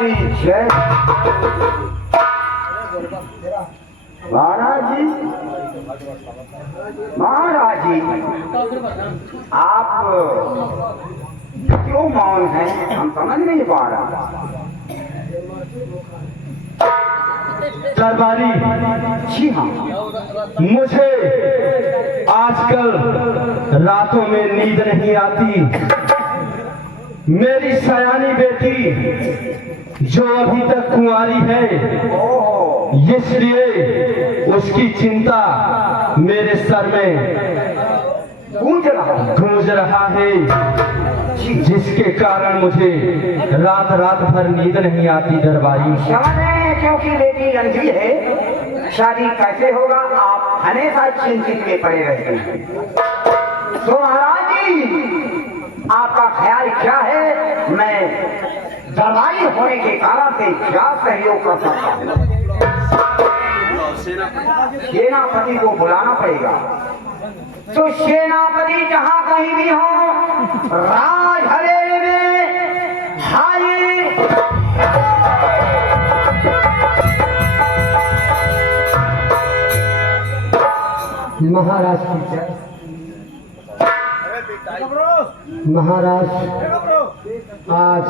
की जय। महाराज जी, महाराज जी, आप क्यों मौन हैं? हम समझ नहीं पा रहा। दरबारी जी हाँ, मुझे आजकल रातों में नींद नहीं आती। मेरी सयानी बेटी जो अभी तक कुंवारी है, इसलिए उसकी चिंता मेरे सर में गूंज रहा है, जिसके कारण मुझे रात रात भर नींद नहीं आती। दरबारी क्योंकि बेटी रंजी है, शादी कैसे होगा? आप हमेशा चिंतित में पड़े रहते हैं। तो महाराज जी, आपका ख्याल क्या है? मैं दरबारी होने के कारण से क्या सहयोग कर सकता हूँ? सेनापति को बुलाना पड़ेगा। तो सेनापति जहाँ कहीं भी हो, राज हवेली में हाजिर। महाराज की जय। महाराज आज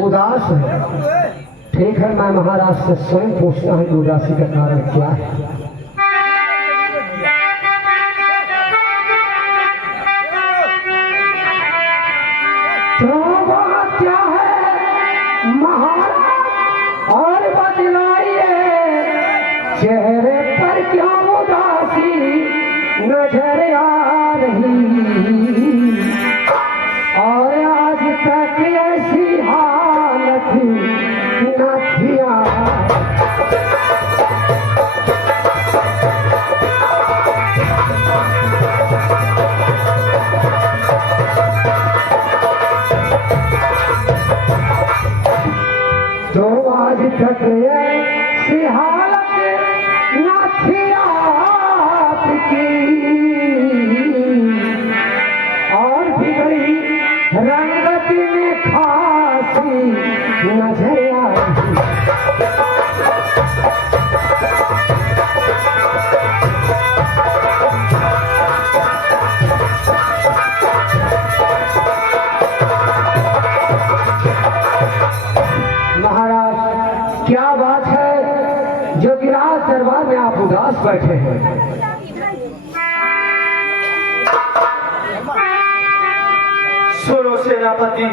उदास है। ठीक है, मैं महाराज से स्वयं पूछता हूँ उदासी का कारण क्या है। तो बात क्या है महाराज, और बतलाइए। चेहरे पर क्या उदासी नजर आ रही, और आज तक ऐसी हालत न किया। तो आज तक ऐसी हालत न थी आपकी, और बिगड़ी रंगत में खासी नजर आई। महाराज, क्या बात है जो गिराज दरबार में आप उदास बैठे हैं? सुनो सेनापति,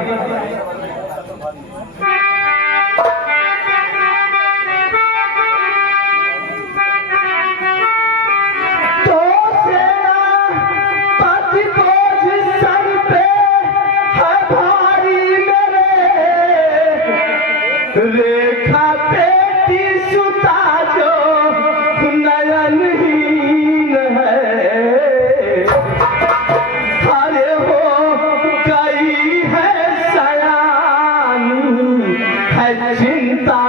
तो सेनापति बोझ सर पे है भारी मेरे, रेखा बेटी सुता जो नयनहीन है। अरे हो गई है सयानी, है चिंता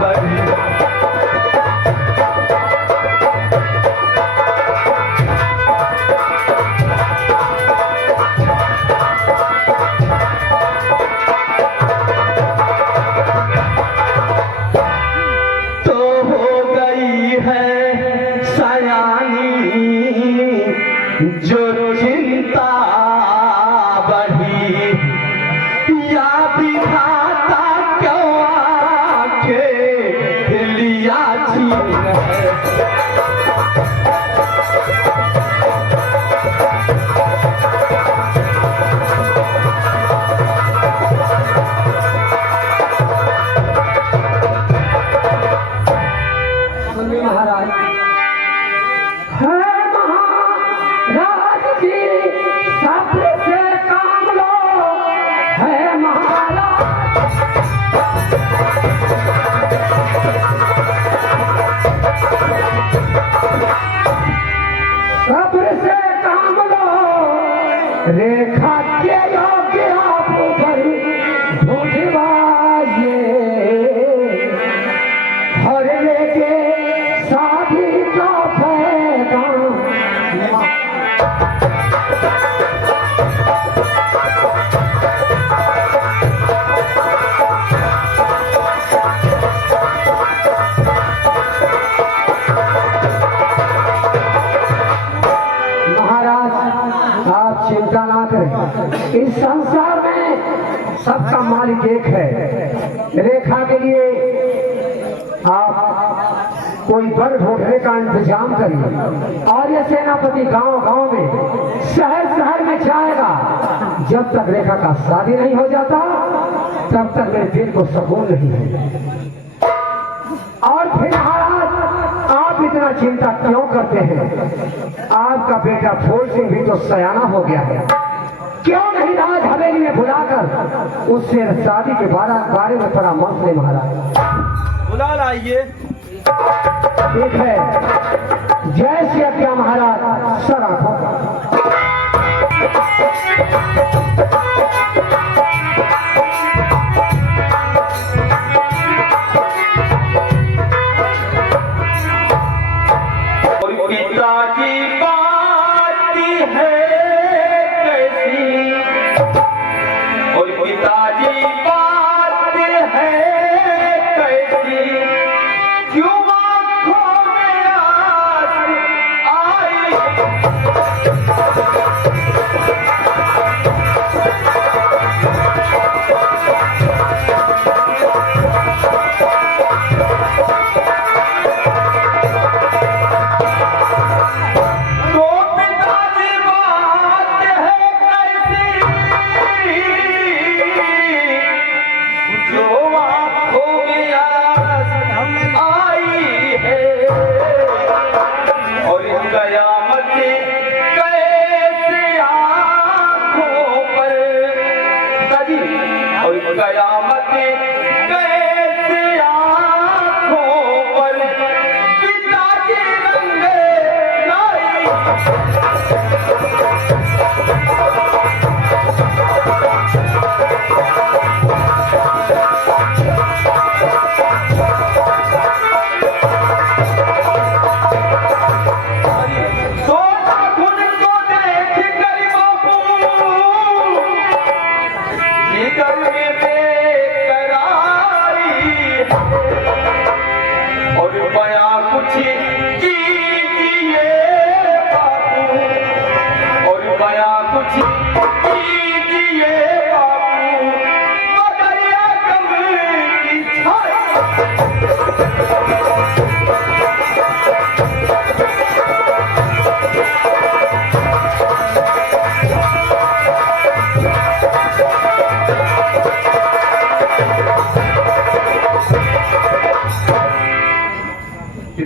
बड़ी। जो चिंता बढ़ी, या विधाता क्यों आके लिया छीन है। महाराज राज जी, सब्र से काम लो है महाराज। सब्र से काम लो, रेखा के योग्य आप पर ढूंढवाइए, हर लेके शादी का पैगाम। सबका मालिक एक है। रेखा के लिए आप कोई वर ढूंढने का इंतजाम करिए और ये सेनापति गांव गांव में शहर शहर में जाएगा। जब तक रेखा का शादी नहीं हो जाता तब तक मेरे दिल को सुकून नहीं है। और फिर महाराज आप इतना चिंता क्यों करते हैं? आपका बेटा फूल सिंह भी तो सयाना हो गया है। क्यों नहीं राज हवेली में बुलाकर उससे शादी के बारे में परामर्श ले महाराज। बुला लाइए। ठीक है, जय श्री आज्ञा महाराज। सर आंखों का पिताजी बात है कैसी, और पिताजी बात है कैसी, क्यों आँखों में आंसू आए।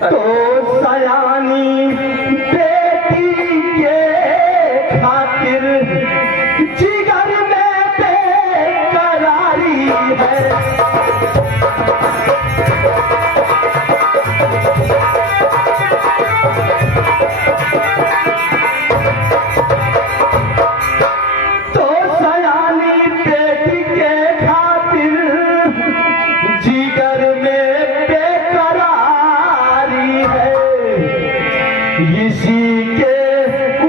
तो सयानी बेटी के खातिर जिगर में बेकरारी है। तो सयानी बेटी के खातिर जिगर में बेकरारी है। इसी के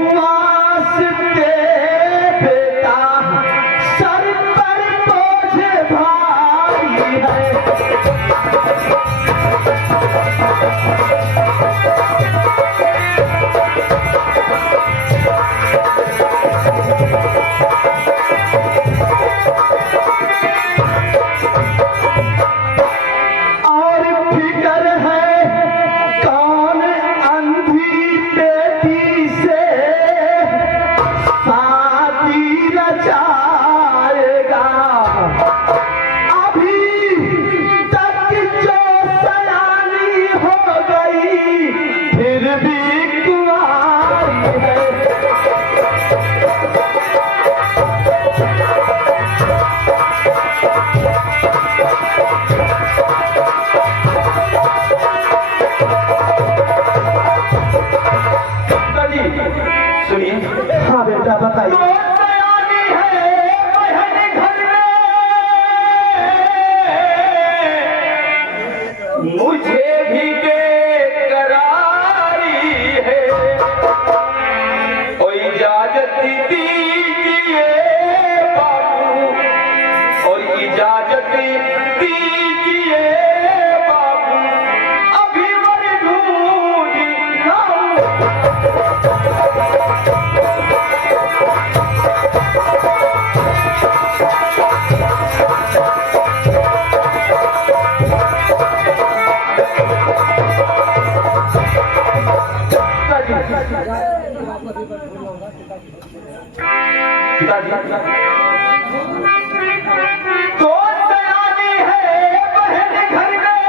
वास्ते बेटा सर पर बोझ भारी है। और फिकर है कौन अंधी बेटी से शादी रचाएगा। अभी तक जो सयानी हो गई फिर भी कुंवारी है। सुनिए। हाँ बेटा बताइए। मुझे भी बेकरारी है, और इजाजत दीजिए बाबू, और इजाजत तो सयानी है बहन घर में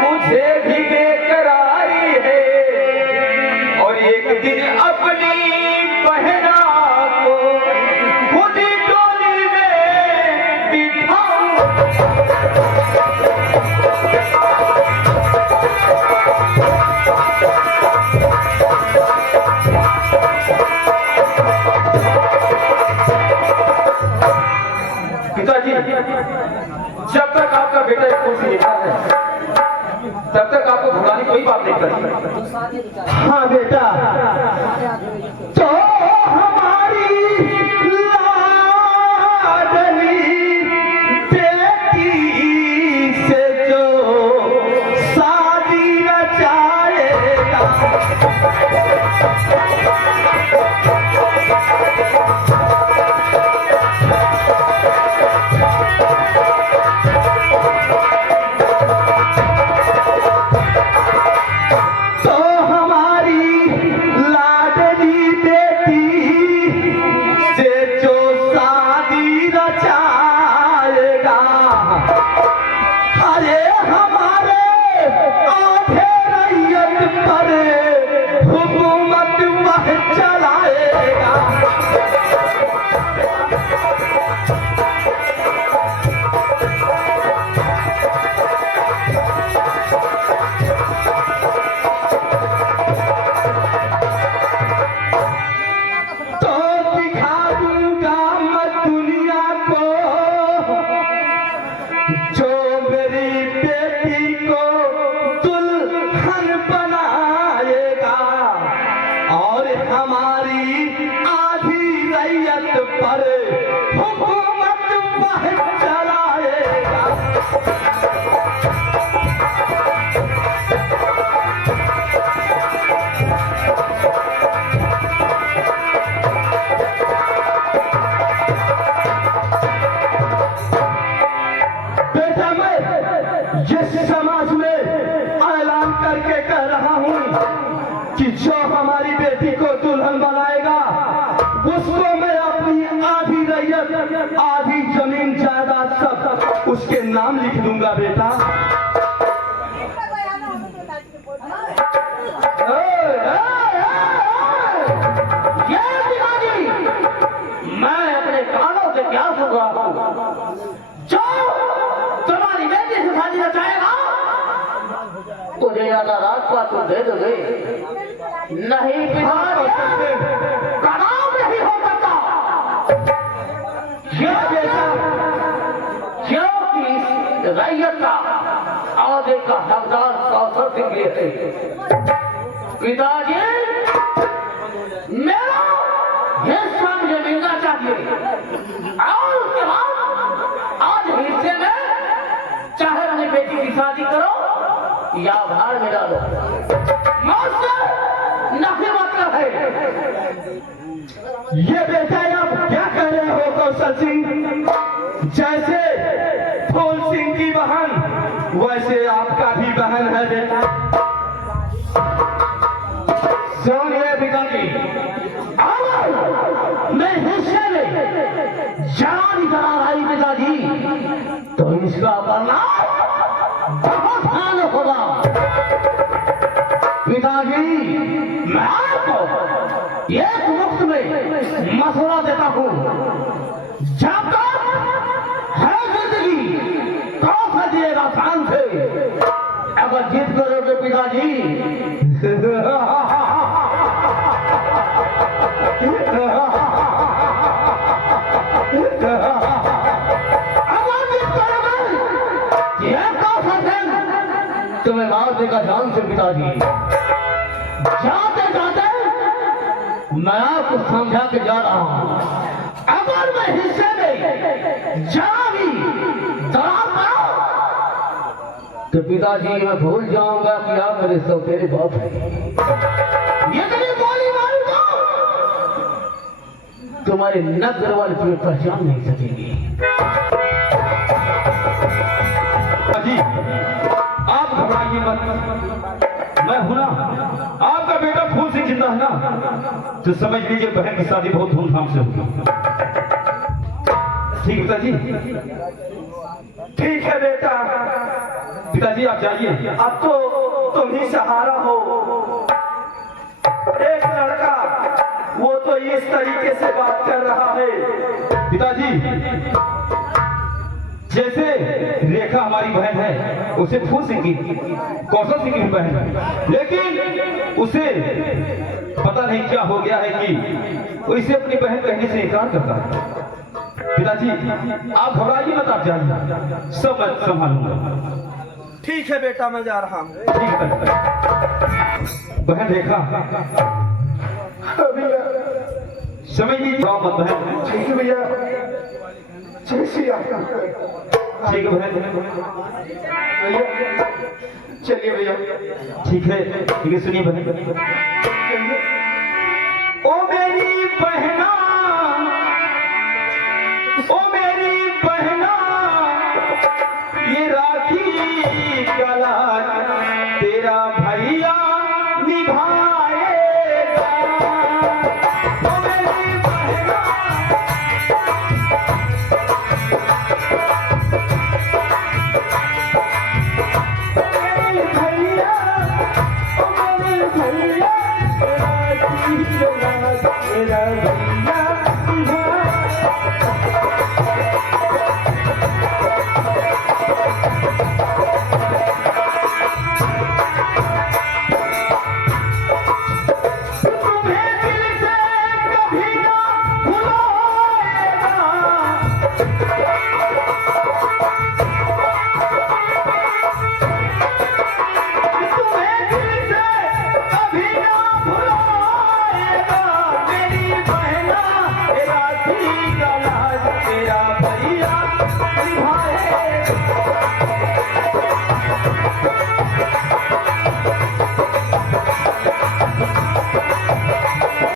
मुझे भी लेकर आई है, और एक दिन अपनी बहना को खुद ही टोली में बिठाऊं। पिताजी, जब तक आपका बेटा स्कूल से निकला है तब तक आपको भुलाने कोई बात नहीं करती। हाँ बेटा, तो हमारी लाडली बेटी से जो शादी रचाएगा, तो हमारी लाडली बेटी से जो शादी रचाएगा, अरे हमारे आधे रैयत पर हुकूमत वह चलाएगा। तो दिखा दूंगा मैं दुनिया को, जो मेरी बेटी को दुल्हन बनाएगा, और हमारी आधी रैयत पर हुकूमत वह चलाएगा। बेटा, मैं जिस समाज में ऐलान करके कह रहा हूँ कि जो हमारी बेटी को दुल्हन बनाएगा, उसको मैं अपनी आधी रैयत, आधी जमीन जायदाद सब उसके नाम लिख दूंगा बेटा। ये पिताजी, मैं अपने कानों से क्या सुन रहा हूँ? जो तुम्हारी बेटी से शादी रचाएगा तुझे ज्यादा रात का तू दे दोगे? नहीं पिताजी, कदम नहीं हो सकता। क्योंकि इस रैयत का आधे का हकदार कौशल सिंह है। पिताजी, मेरा हिस्सा मुझे मिलना चाहिए, और उसके बाद आज हिस्से में चाहे अपनी बेटी की शादी करो या भाड़ में डालो, मुझसे नहीं मतलब है। ये बेटा आप क्या कह रहे हो कौशल सिंह? जैसे फूल सिंह की बहन वैसे आपका भी बहन है बेटा। सुनिए पिताजी, मैं हिस्से में जान करा रही पिताजी, तो इसका परिणाम बहुत भयानक होगा। पिताजी, मैं आपको एक वक्त में मशवरा देता हूँ, जब तक है जिंदगी कौन सा जिएगा शान से। अगर जीत करोगे पिताजी तुम्हें मार देगा ध्यान से पिताजी। जाते जाते मैं आपको समझा के जा रहा हूँ, अगर मैं हिस्से में जा भी दरार पाऊं तो पिताजी मैं भूल जाऊंगा कि आप मेरे सौतेरे बाप हैं। इतनी गोली मारूंगा तुम्हारे नजर वाले तुम्हें पहचान नहीं सकेंगे। जी, आप घबराइए मत, मैं हूं ना। आपका बेटा फूल सिंह जिंदा है ना? तो समझ लीजिए बहन की शादी बहुत धूमधाम से होगी। ठीक पिताजी? ठीक है बेटा, पिताजी आप जाइए। अब तो तुम ही सहारा हो। एक लड़का वो तो इस तरीके से बात कर रहा है। पिताजी, जैसे रेखा हमारी बहन है, उसे फूल सिंह की, कौशल सिंह की भी बहन है, लेकिन उसे पता नहीं क्या हो गया है कि वो इसे अपनी बहन कहने से इनकार करता है। पिताजी आप घबराइए मत, आप जाइए, सब मैं संभालूंगा। ठीक है बेटा, मैं जा रहा हूँ। ठीक है बहन रेखा, भैया समझ लीजिए मत बहन। ठीक है भैया, ठीक है बहन, चलिए भैया। ठीक है सुनिए बहन। ओ मेरी बहना